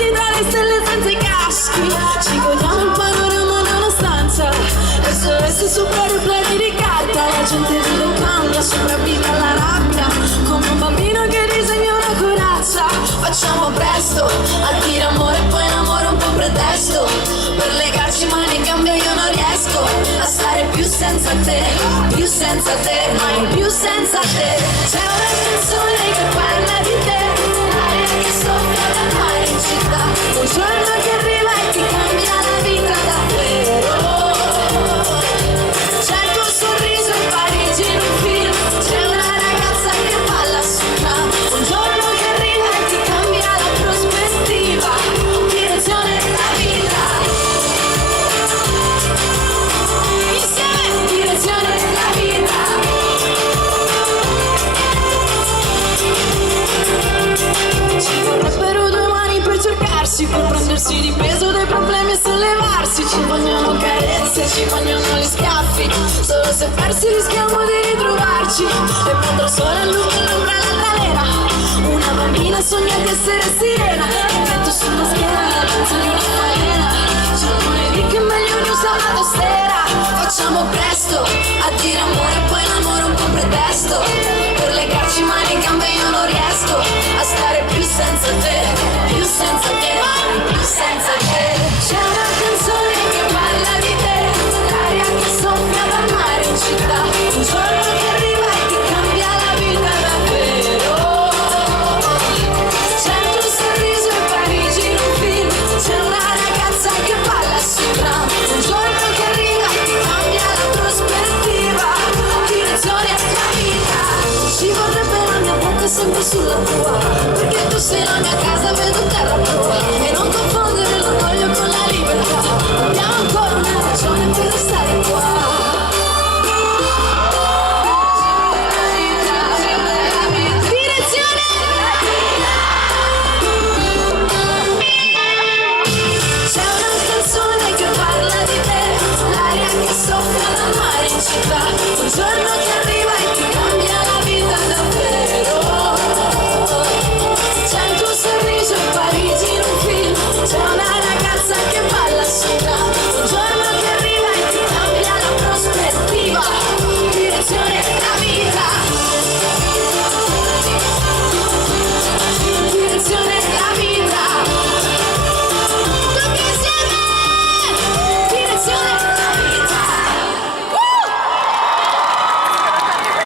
Alti tra le stelle senza i caschi, ci godiamo il panorama da una stanza. SOS sopra rifleti di carta, la gente vive e cambia, sopravvive alla rabbia, come un bambino che disegna una corazza. Facciamo presto a dire amore e poi l'amore un po' pretesto, per legarci mani e gambe io non riesco a stare più senza te, mai più senza te. C'è una canzone che parla di te, l'aria che soffia dal mare in città, un giorno che arriva e ti cambia la vita davvero. C'è il tuo sorriso in Parigi in un film, c'è una ragazza che balla su un tram, un giorno che arriva e ti cambia la prospettiva, direzione della vita. Insieme, direzione della vita. Ci vorrebbero due mani per cercarsi, per prendersi di peso dei problemi e sollevarsi. Ci vogliono carezze, ci vogliono gli schiaffi, solo se persi rischiamo di ritrovarci. E mentre il sole illumina l'ombra l'altalena, una bambina sogna di essere sirena, il vento sulla schiena, la danza di una balena. C'è lunedì che è meglio di un sabato sera. Facciamo presto a dire amore e poi l'amore un po' pretesto, per legarci mani e gambe io non riesco a stare più senza te, più senza te, più senza te. C'è una canzone che parla di te, l'aria che soffia dal mare in città, un giorno che arriva e ti cambia la vita davvero. C'è il tuo sorriso in Parigi in un film, c'è una ragazza che balla sul tram, un giorno che arriva e ti cambia la prospettiva, direzione alla vita. Ci vorrebbe la mia bocca sempre sulla tua, perché tu sei la mia casa, vedo terra tua.